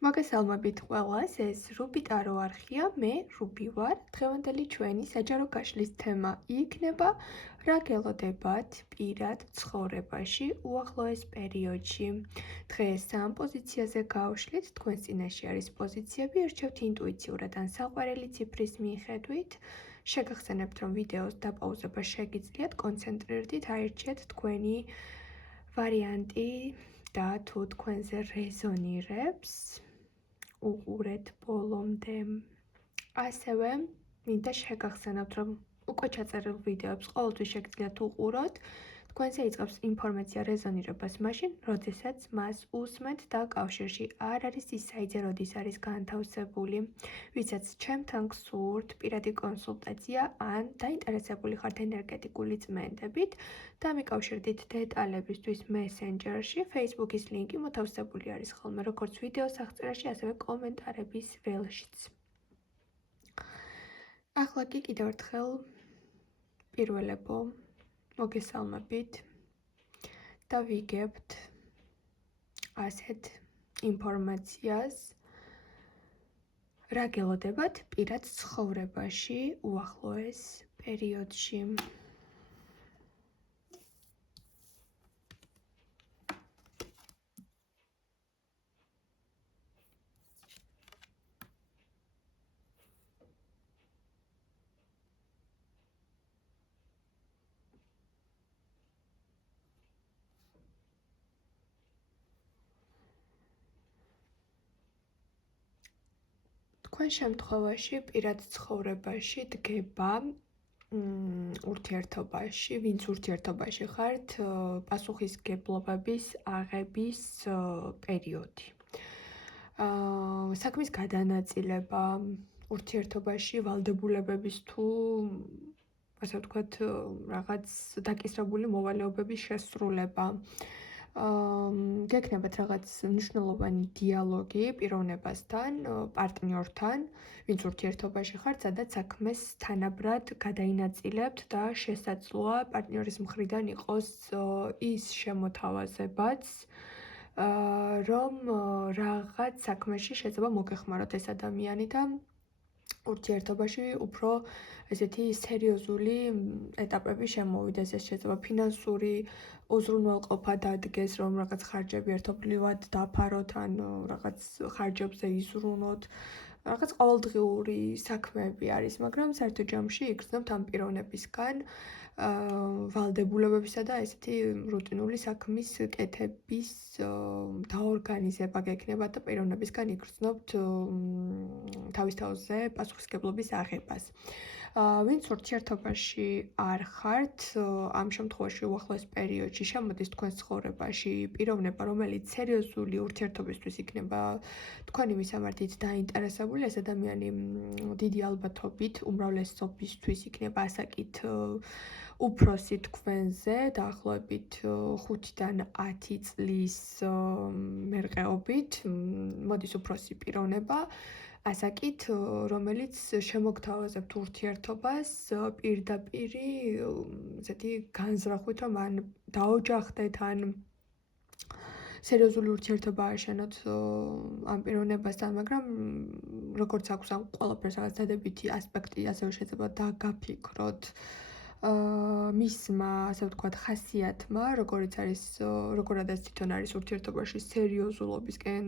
მოგესალმებით ყველას, ეს რუბიტარო არხია, მე რუბი ვარ. დღევანდელი ჩვენი საჯარო გაშლის თემა იქნება რა გელოდებათ პირად ცხოვრებაში უახლოეს პერიოდში. დღეს სამ პოზიციაზე გავშლით, თქვენს წინაშე არის პოზიციები, ერჩევთ ინტუიციურად ან საყვარელი ციფრის მიხედვით. შეგახსენებთ, რომ ვიდეოს დაპაუზება შეგიძლიათ, კონცენტრირდით, აირჩიეთ თქვენი ვარიანტი და თუ თქვენზე რეზონირებს, უყურეთ ბოლომდე. ასევე მინდა შეგახსენებთ, რომ უკვე ჩაწერილ ვიდეოებს ყოველთვის შეგიძლიათ უყუროთ. თქვენზე იწყებს ინფორმაცია რეზონირებას მაშინ, როდესაც მას უსმენთ და კავშირში არ არის ის საიტზე, როდის არის განთავსებული. ვისაც ჩემთან გსურთ პირადი კონსულტაცია ან დაინტერესებული ხართ ენერგეტიკული წმენდებით, დამიკავშირდით დეტალებისთვის მესენჯერში. Facebook-ის ლინკი მოთავსებული არის ხოლმე როგორც ვიდეოს აღწერაში, ასევე კომენტარების ველშიც. ახლა კი კიდევ ერთხელ პირველებო მოგესალმებით და ვიგებთ ასეთ ინფორმაციას, რა გელოდებათ პირად ცხოვრებაში უახლოეს პერიოდში. თქვენ შემთხვევაში პირად ცხოვრებაში დგება ურთიერთობაში, ვინც ურთიერთობაში ხართ, პასუხისმგებლობების აღების პერიოდი. საქმის გადანაწილება ურთიერთობაში ვალდებულებების თუ ასე ვთქვათ, რაღაც დაკისრებული მოვალეობების შესრულება. გექნებათ რაღაც მნიშვნელოვანი დიალოგი პიროვნებასთან, პარტნიორთან, ვინც ურთიერთობაში ხართ, სადაც საქმეს თანაბრად გადაინაწილებთ და შესაძლოა პარტნიორის მხრიდან იყოს ის შემოთავაზებაც, რომ რაღაც საქმეში შეიძლება მოგეხმაროთ ეს ადამიანი და ურთიერთობაში უფრო ესეთი სერიოზული ეტაპები შემოვიდეს. ეს შეიძლება ფინანსური უზრუნველყოფა დადგეს, რომ რაღაც ხარჯები ერთობლივად დაფაროთ, ან რაღაც ხარჯებზე იზრუნოთ. რაღაც ყოველდღიური საქმეები არის, მაგრამ საერთო ჯამში იგრძნობთ ამ პიროვნებისგან ვალდებულებებისა და ესეთი რუტინული საქმის კეთების დაორგანიზება გექნება და პიროვნებისგან იგრძნობთ თავის თავზე პასუხისმგებლობის აღებას. ვინც ურთიერთობაში არ ხართ, ამ შემთხვევაში უახლოეს პერიოდში შემოდის თქვენს ცხოვრებაში პიროვნება, რომელიც სერიოზული ურთიერთობისთვის იქნება თქვენი მისამართით დაინტერესებული. ეს ადამიანი დიდი ალბათობით უმრავლესობისთვის იქნება ასაკით უფროსი თქვენზე, დაახლოებით 5-დან 10 წლის მერყეობით, მოდის უფროსი პიროვნება, ასაკით, რომელიც შემოგთავაზებთ ურთიერთობას პირდაპირი ესეთი განზრახვით, რომ ან დაოჯახდეთ, ან სერიოზული ურთიერთობა აშენოთ ამ პიროვნებასთან, მაგრამ როგორც აქვს ამ ყველაფერს რაღაც დადებითი ასპექტი, ასევე შეიძლება დაგაფიქროთ მისმა, ასე ვთქვათ, ხასიათმა, როგორიც არის, როგორადაც თვითონ არის ურთიერთობაში სერიოზულობისკენ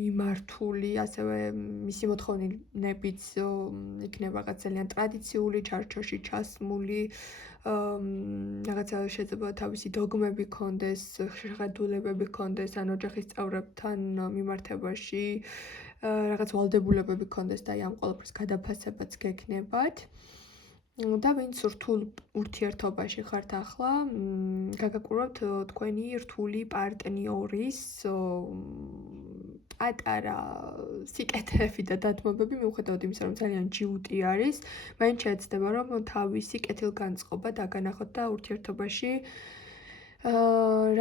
მიმართული, ასევე მისი მოთხოვნებიც იქნება რაღაც ძალიან ტრადიციული, ჩარჩოში ჩასმული, რაღაცა შეიძლება თავისი დოგმები ქონდეს, შეხედულებები ქონდეს, ან ოჯახის წევრებთან მიმართებაში რაღაც ვალდებულებები ქონდეს და ამ ყველაფრის გადაფასებაც გექნებათ. და ვინც რთულ ურთიერთობაში ხართ ახლა, გაგაკურვებთ თქვენი რთული პარტნიორის პატარა სიკეთეები და დათმობები, მიუხედავად იმისა, რომ ძალიან ჯიუტი არის, მაინც შეეცდება, რომ თავისი კეთილგანწყობა დაგანახოთ და ურთიერთობაში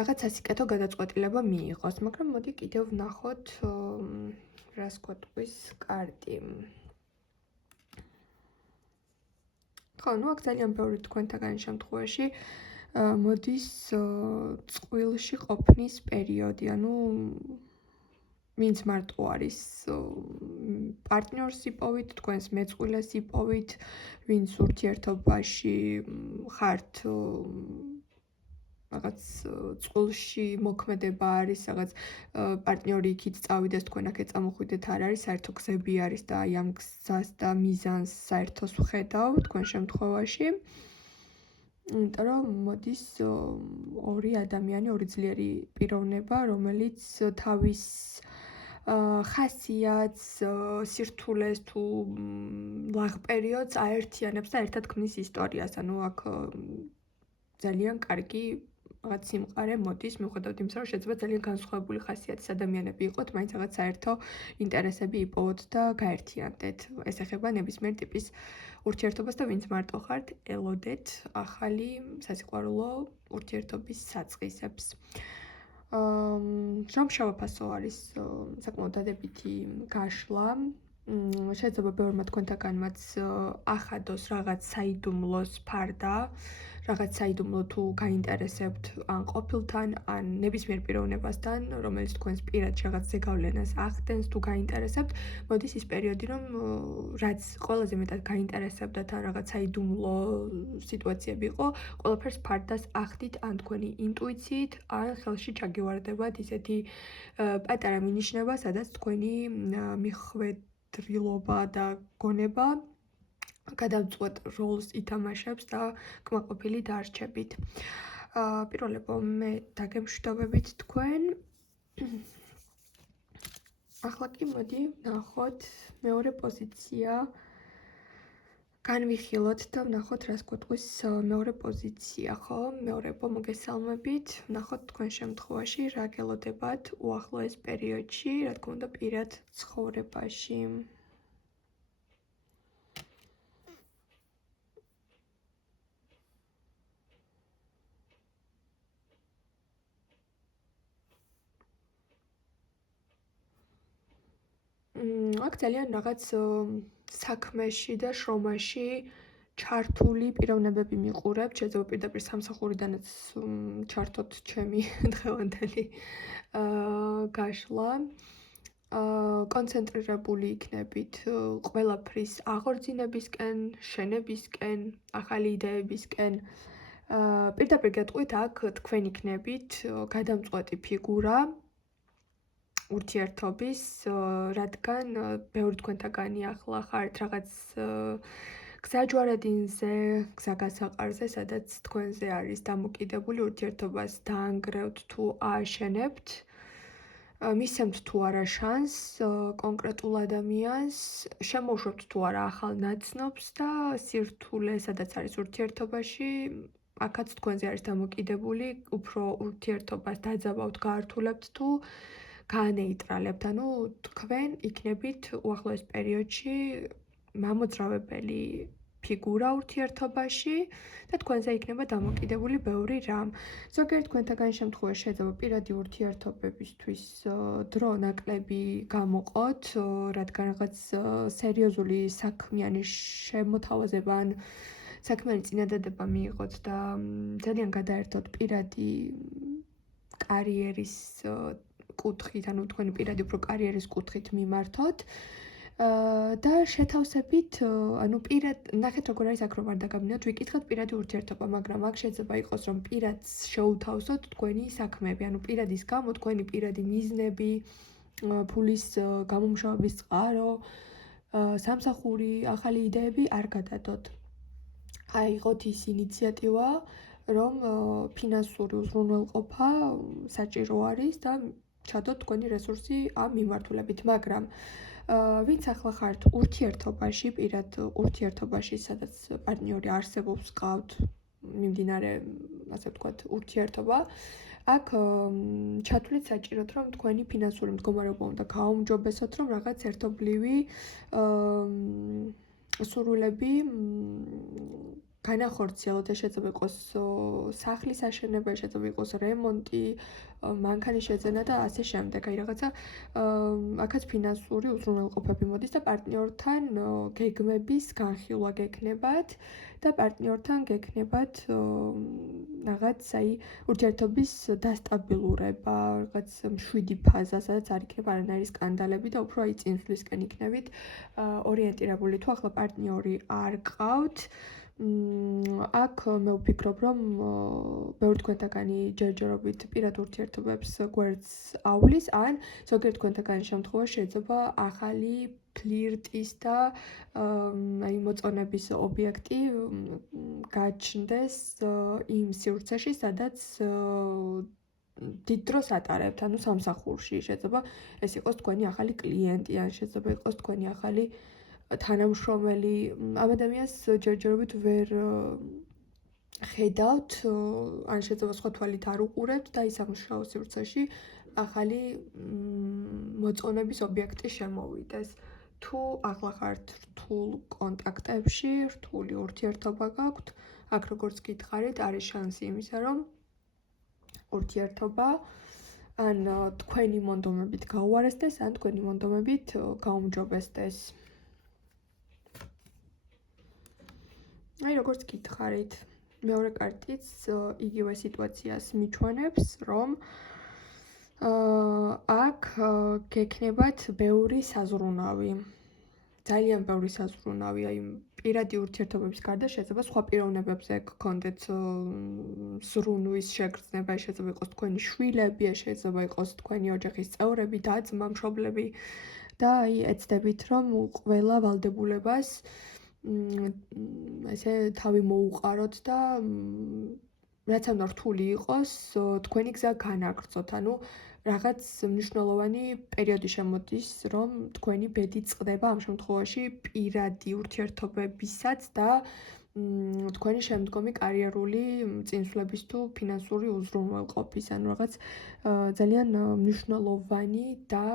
რაღაც სასიკეთო გადაწყვეტილება მიიღოს. მაგრამ მოდი კიდევ ვნახოთ რას გვეტყვის კარტი. ხო, აქ ძალიან ბევრი თქვენთაგან შემთხვევაში მოდის წყვილში ყოფნის პერიოდი, ანუ ვინც მარტო არის პარტნიორს იპოვით, თქვენს მეწყვილეს იპოვით, ვინც ურთიერთობაში ხართ რაღაც წყულში მოქმედება არის, რაღაც პარტნიორი იქით წავიდეს, თქვენ აქეთ წამოხვიდეთ, არ არის, საერთო გზები არის და აი ამ გზას და მიზანს საერთოს ვხედავ თქვენ შემთხვევაში. იმიტომ რომ მოდის ორი ადამიანი, ორი ძლიერი პიროვნება, რომელიც თავის ხასიათს, სირთულეს თუ ლაღ პერიოდს აერთიანებს და ერთად ქმნის ისტორიას. ანუ აქ ძალიან კარგი რაღაც სიმყარე მოდის, მიუხედავად იმისა, რომ შეიძლება ძალიან განსხვავებული ხასიათის ადამიანები იყოთ, მაინც რაღაც საერთო ინტერესები იპოვოთ და გაერთიანდეთ. ეს ეხება ნებისმიერ ტიპის ურთიერთობას და ვინც მარტო ხართ, ელოდეთ ახალი სასიყვარულო ურთიერთობის საწყისებს. შრომშავა ფასო არის საკმაოდ დადებითი გაშლა. შეიძლება ბევრმა თქვენთაგანმაც ახადოს რაღაც საიდუმლოს ფარდა, რაღაც საიდუმლო თუ გაინტერესებთ ან ყოფილთან, ან ნებისმიერ პიროვნებასთან, რომელიც თქვენს პირად რაღაც ზეგავლენას ახდენს თუ გაინტერესებთ, მოდის ის პერიოდი, რომ რაც ყველაზე მეტად გაინტერესებდათ ან რაღაც საიდუმლო სიტუაციები იყო, ყველაფერს ფარდას ახდით ან თქვენი ინტუიციით, ან ხელში ჩაგივარდებათ ისეთი პატარა მინიშნება, სადაც თქვენი მიხვედრილობა და გონება გადამწყვეტ როლს ითამაშებს და კმაყოფილი დარჩებით. პირველებო, მე დაგემშვიდობებით თქვენ. ახლა კი მოდი ვნახოთ მეორე პოზიცია. განვიხილოთ და ვნახოთ რას გვეტყვის მეორე პოზიცია, ხო? მეორებო, მოგესალმებით. ვნახოთ თქვენ შემთხვევაში რა გელოდებათ უახლოეს პერიოდში, რა თქმა უნდა, პირად ცხოვრებაში. აქ ძალიან რაღაც საქმეში და შრომაში ჩართული პიროვნებები მიყურებთ, შეიძლება პირდაპირ სამსახურიდანაც ჩართოთ ჩემი დღევანდელი გაშლა. კონცენტრირებული იქნებით ყველაფრის აღორძინებისკენ, შენებისკენ, ახალი იდეებისკენ. პირდაპირ გეტყვით, აქ თქვენ იქნებით გადამწყვეტი ფიგურა ურთიერთობის, რადგან ბევრი თქვენთაგანი ახლა ხართ რაღაც გზაჯვარედინზე, გზაგასაყარზე, სადაც თქვენზე არის დამოკიდებული ურთიერთობას დაანგრევთ თუ ააშენებთ. მისცემთ თუ არა შანსს კონკრეტულ ადამიანს, შემოუშვებთ თუ არა ახალ ნაცნობს და სირთულე, სადაც არის ურთიერთობაში, აქაც თქვენზე არის დამოკიდებული, უფრო ურთიერთობას დაძაბავთ, გაართულებთ თუ გაანეიტრალებთ, ანუ თქვენ იქნებით უახლოეს პერიოდში მამოძრავებელი ფიგურა ურთიერთობაში და თქვენზე იქნება დამოკიდებული ბევრი რამ. ზოგიერთ თქვენთაგან შემთხვევაში შეიძლება პირადი ურთიერთობებისთვის დრო ნაკლები გამოყოთ, რადგან რაღაც სერიოზული საქმიანი შემოთავაზება ან საქმიანი წინადადება მიიღოთ და ძალიან გადაერთოთ პირადი კარიერის კუთხით, ანუ თქვენი პირადი უფრო კარიერის კუთხით მიმართოთ და შეთავსებით, ანუ პირად ნახეთ როგორ არის აქ რომ არ დაგაბნიოთ, ვიკითხოთ პირადი ურთიერთობა, მაგრამ აქ შეიძლება იყოს რომ პირად შეუთავსოთ თქვენი საქმეები, ანუ პირადის გამო თქვენი პირადი მიზნები, ფულის გამომშავების წყარო, სამსახური, ახალი იდეები არ გადადოთ. აიღოთ ის ინიციატივა, რომ ფინანსური უზრუნველყოფა საჭირო არის და ჩადოთ თქვენი რესურსი ამ მიმართულებით, მაგრამ ვინც ახლა ხართ ურთიერთობაში, პირად ურთიერთობაში, სადაც პარტნიორი არსებობს, გყავთ მიმდინარე, ასე ვთქვათ, ურთიერთობა, აქ ჩათვლით საჭიროდ, რომ თქვენი ფინანსური მდგომარეობა უნდა გააუმჯობესოთ, რომ რაღაც ერთობლივი სურვილები განახორციელოთ, შეიძლება იყოს სახლის აშენება, შეიძლება იყოს რემონტი, მანქანის შეძენა და ასე შემდეგ. აი რაღაცა აქაც ფინანსური უზრუნველყოფები მოდის და პარტნიორთან გეგმების განხილვა გექნებათ და პარტნიორთან გექნებათ რაღაც აი ურთიერთობის დასტაბილურება, რაღაც მშვიდი ფაზა, სადაც არ იქნება არანაირი სკანდალები და უფრო აი წინსვლისკენ იქნებით ორიენტირებული. თუ ახლა პარტნიორი არ გყავთ, აქ მე ვფიქრობ, რომ ბევრი თქვენთაგანი ჯერჯერობით პირად ურთიერთობებს გვერდს ავლის, ან ზოგიერთ თქვენთაგანი შემთხვევაში შეიძლება ახალი ფლირტის და აი მოწონების ობიექტი გაჩნდეს იმ სივრცეში, სადაც დიდ დროს ატარებთ, ანუ სამსახურში. შეიძლება ეს იყოს თქვენი ახალი კლიენტი, ან შეიძლება იყოს თქვენი ახალი თანამშრომელი. ამ ადამიანს ჯერჯერობით ვერ ხედავთ, ან შეიძლება სხვა თვალით არ უყურებთ და ის სამუშაო სივრცეში ახალი მოწონების ობიექტი შემოვიდეს. თუ ახლა ხართ რთულ კონტაქტებში, რთული ურთიერთობა გაქვთ, აქ როგორც გითხარით, არის შანსი იმისა, რომ ურთიერთობა ან თქვენი მონდომებით გაუარესდეს, ან თქვენი მონდომებით გაუმჯობესდეს. აი როგორც გითხარით, მეორე კარტიც იგივე სიტუაციას მიჩვენებს, რომ აქ გექნებათ ბევრი საზრუნავი. ძალიან ბევრი საზრუნავი, აი პირადი ურთიერთობების გარდა შეიძლება სხვა პიროვნებებზე გქონდეთ ზრუნვის შეგრძნება, შეიძლება იყოს თქვენი შვილები, შეიძლება იყოს თქვენი ოჯახის წევრები, და-ძმა, მშობლები და აი ეცდებით, რომ ყველა ვალდებულებას ესე თავი მოუყაროთ და რაც ამ რთული იყოს, თქვენი გზა განაგრძოთ, ანუ რაღაც მნიშვნელოვანი პერიოდი შემოდის, რომ თქვენი ბედი წყდება ამ შემთხვევაში პირადი ურთიერთობებისაც და თქვენი შემდგომი კარიერული წინსვლების თუ ფინანსური უზრუნველყოფის, ანუ რაღაც ძალიან მნიშვნელოვანი და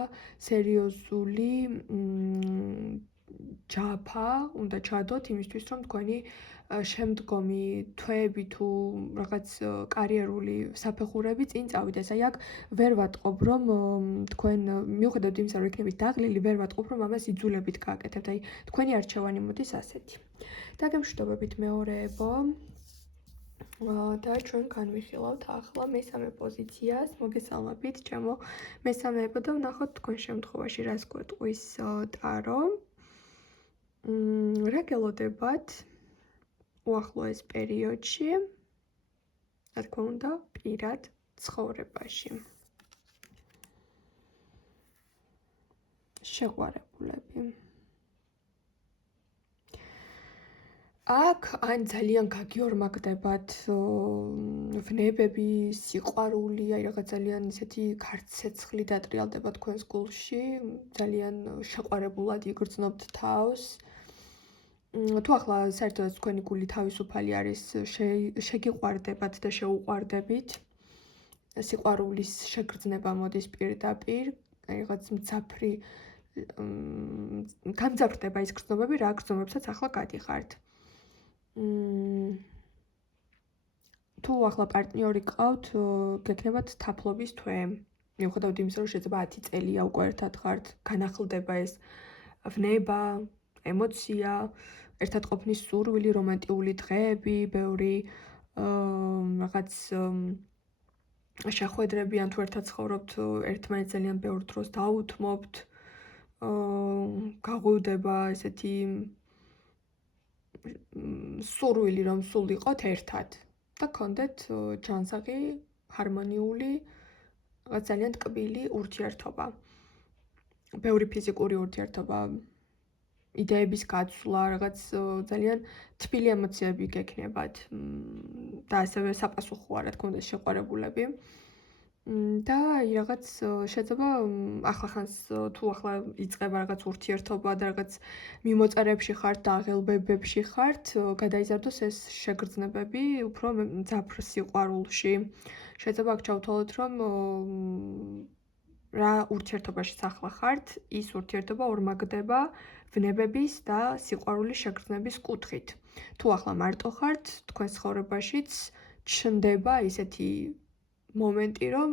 სერიოზული ჯაფა უნდა ჩადოთ იმისთვის, რომ თქვენი შემდგომი თვეები თუ რაღაც კარიერული საფეხურები წინ წავიდეს. აი აქ ვერ ვატყობ, რომ თქვენ მიუხედავად იმისა, რომ იქნებით დაღლილი, ვერ ვატყობ, რომ ამას იძულებით გააკეთებთ. აი თქვენი არჩევანი მოდის ასეთი. დაგემშვიდობებით მეორეებო. და ჩვენ განვიხილავთ ახლა მესამე პოზიციას. მოგესალმებით, ჩემო მესამეებო და ვნახოთ თქვენ შემთხვევაში რას გვეტყვის ტარო. რა გელოდებათ უახლოეს პერიოდში, რა თქმა უნდა, პირად ცხოვრებაში. შეყვარებულები. აქ ან ძალიან გაგიორმაგდებათ ვნებები, სიყვარული, აი რაღაც ძალიან ისეთი ქარცეცხლი დატრიალდება თქვენს გულში, ძალიან შეყვარებულად იგრძნობთ თავს. თუ ახლა საერთოდ თქვენი გული თავისუფალი არის, შეგიყვარდებათ და შეუყვარდებით. სიყვარულის შეგრძნება მოდის პირდაპირ, რაღაც მძაფრი გამძაფრდება ის გრძნობები, რა გრძნობებსაც ახლა გადიხართ. თუ ახლა პარტნიორი გყავთ, გექნებათ თაფლობის თვე. მიუხედავად იმისა, რომ შეიძლება 10 წელია უკვე ერთად ხართ, განახლდება ეს ვნება, ემოცია, ერთად ყოფნის სურვილი, რომანტიკული დღეები, ბევრი რაღაც შეხვედრები, ან თუ ერთად ცხოვრობთ, ერთმანეთს ძალიან ბევრ დროს დაუთმობთ, გაღვივდება ესეთი სურვილი, რომ სულ იყოთ ერთად და გქონდეთ ჯანსაღი, ჰარმონიული, რაღაც ძალიან ტკბილი ურთიერთობა. ბევრი ფიზიკური ურთიერთობა, იდეების გაცვლა, რაღაც ძალიან თბილი ემოციები გექნებათ და ასევე საპასუხოა, რა თქმა უნდა, შეყვარებულები. და რაღაც შეიძლება ახლახანს თუ ახლა იწყება რაღაც ურთიერთობა და რაღაც მიმოწერებში ხართ და აღელვებებში ხართ, გადაიზარდოს ეს შეგრძნებები უფრო მძაფრ სიყვარულში. შეიძლება აქ ჩავთვალოთ, რომ რა ურთიერთობაში სახლა ხართ, ის ურთიერთობა ორმაგდება ვნებების და სიყვარულის შეგრძნების კუთხით. თუ ახლა მარტო ხართ, თქვენ ცხოვრებაშიც ჩნდება ისეთი მომენტი, რომ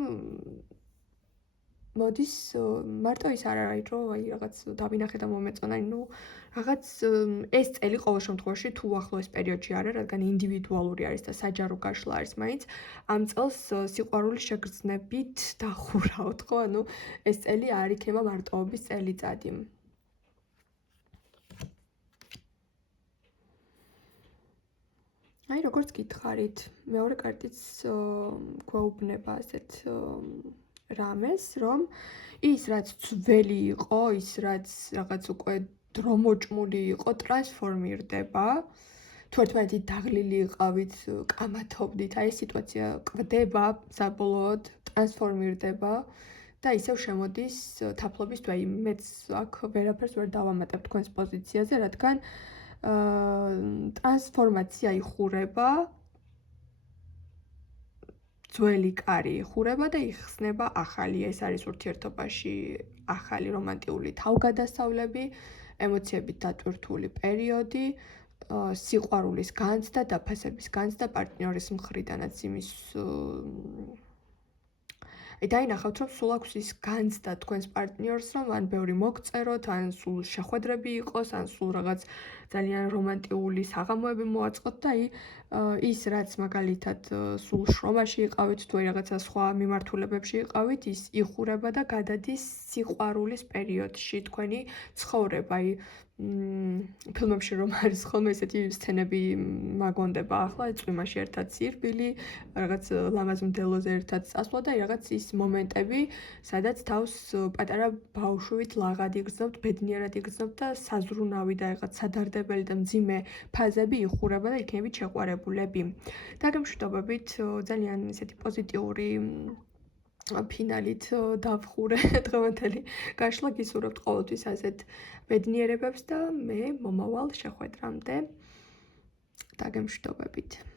მოდის მარტო ის არ არის, რომ აი რაღაც დავინახე და მომეწონა, რაღაც ეს წელი ყოველ შემთხვევაში თუ ახლოს პერიოდში არა, რადგან ინდივიდუალური არის და საჯარო გაშლა არის მაინც, ამ წელს სიყვარულის შეგრძნებით დახურავთ, ხო? ეს წელი არ იქნება მარტოობის წელიწადი. აი როგორც გითხარით, მეორე კარტიც გვეუბნება ასეთ რამეს, რომ ის რაც ძველი იყო, ის რაც რაღაც უკვე დრომოჭმული იყო, ტრანსფორმირდება. თუ ერთმანეთით დაღლილი იყავით, კამათობდით, აი ეს სიტუაცია კვდება საბოლოოდ, ტრანსფორმირდება და ისევ შემოდის თაფლობის თვე. მეც აქ ვერაფერს ვერ დავამატებ თქვენს პოზიციაზე, რადგან ტრანსფორმაცია იხურება, ძველი კარი იხურება და იხსნება ახალი. ეს არის ურთიერთობაში ახალი რომანტიკული თავგადასავლები, ემოციებით დატვირთული პერიოდი, სიყვარულის განცდა, დაფასების განცდა პარტნიორის მხრიდანაც იმის დაინახავთ, რომ სულ აქვს ის განცდა თქვენს პარტნიორს, რომ ან ბევრი მოგწეროთ, ან სულ შეხვედრები იყოს, ან სულ რაღაც ძალიან რომანტიკული საღამოები მოაწყოთ და ის რაც მაგალითად სულ შრომაში იყავით, თუ რაღაცა სხვა მიმართულებებში იყავით, ის იხურება და გადადის სიყვარულის პერიოდში თქვენი ცხოვრება. ფილმებში რომ არის ხოლმე ესეთი სცენები მაგონდება ახლა, წვიმაში ერთად სირბილი, რაღაც ლამაზ მდელოზე ერთად წასვლა და რაღაც ის მომენტები, სადაც თავს პატარა ბავშვით ლაღად იგრძნობთ, ბედნიერად იგრძნობთ და საზრუნავი და რაღაც სადარდებელი და მძიმე ფაზები იხურება და იქნებით შეყვარებულები. დაგემშვიდობებით, ძალიან ესეთი პოზიტიური ფინალით დავხურე დღევანდელი გაშლა. გისურვებთ ყოველთვის ასეთ ბედნიერებებს და მე მომავალ შეხვედრამდე. დაგემშვიდობებით.